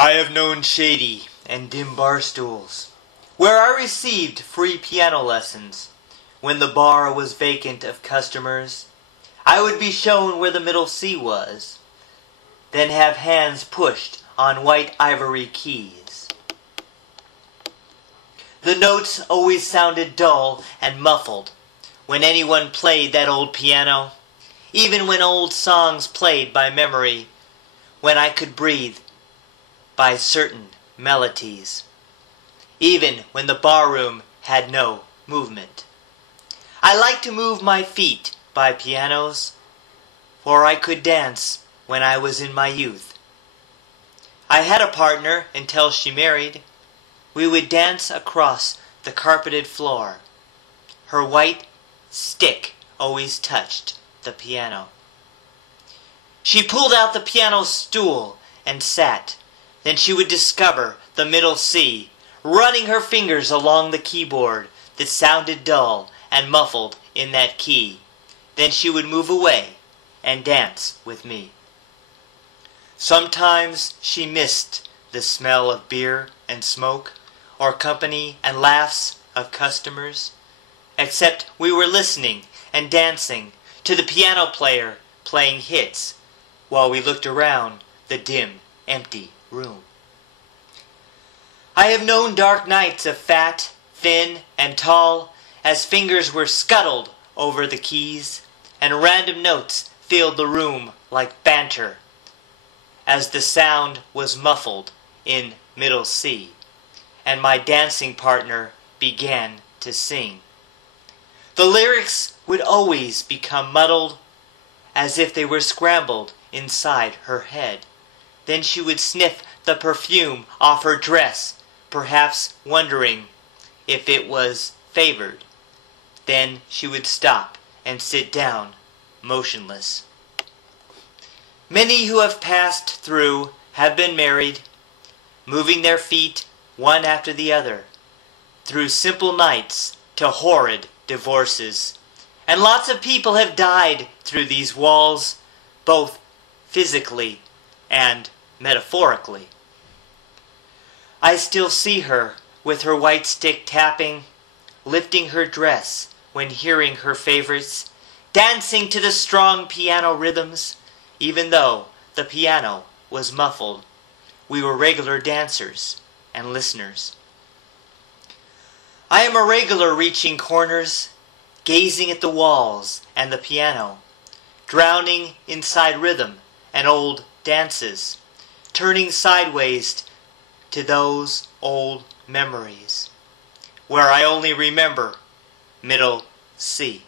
I have known shady and dim bar stools, where I received free piano lessons. When the bar was vacant of customers, I would be shown where the middle C was, then have hands pushed on white ivory keys. The notes always sounded dull and muffled when anyone played that old piano, even when old songs played by memory, when I could breathe by certain melodies, even when the barroom had no movement. I liked to move my feet by pianos, for I could dance when I was in my youth. I had a partner until she married. We would dance across the carpeted floor. Her white stick always touched the piano. She pulled out the piano stool and sat. Then she would discover the middle C, running her fingers along the keyboard that sounded dull and muffled in that key. Then she would move away and dance with me. Sometimes she missed the smell of beer and smoke, or company and laughs of customers, except we were listening and dancing to the piano player playing hits while we looked around the dim, empty room. I have known dark nights of fat, thin, and tall, as fingers were scuttled over the keys, and random notes filled the room like banter, as the sound was muffled in middle C, and my dancing partner began to sing. The lyrics would always become muddled, as if they were scrambled inside her head. Then she would sniff the perfume off her dress, perhaps wondering if it was favored. Then she would stop and sit down, motionless. Many who have passed through have been married, moving their feet one after the other, through simple nights to horrid divorces. And lots of people have died through these walls, both physically and metaphorically. I still see her with her white stick tapping, lifting her dress when hearing her favorites, dancing to the strong piano rhythms. Even though the piano was muffled, we were regular dancers and listeners. I am a regular reaching corners, gazing at the walls and the piano, drowning inside rhythm and old dances, turning sideways to those old memories, where I only remember middle C.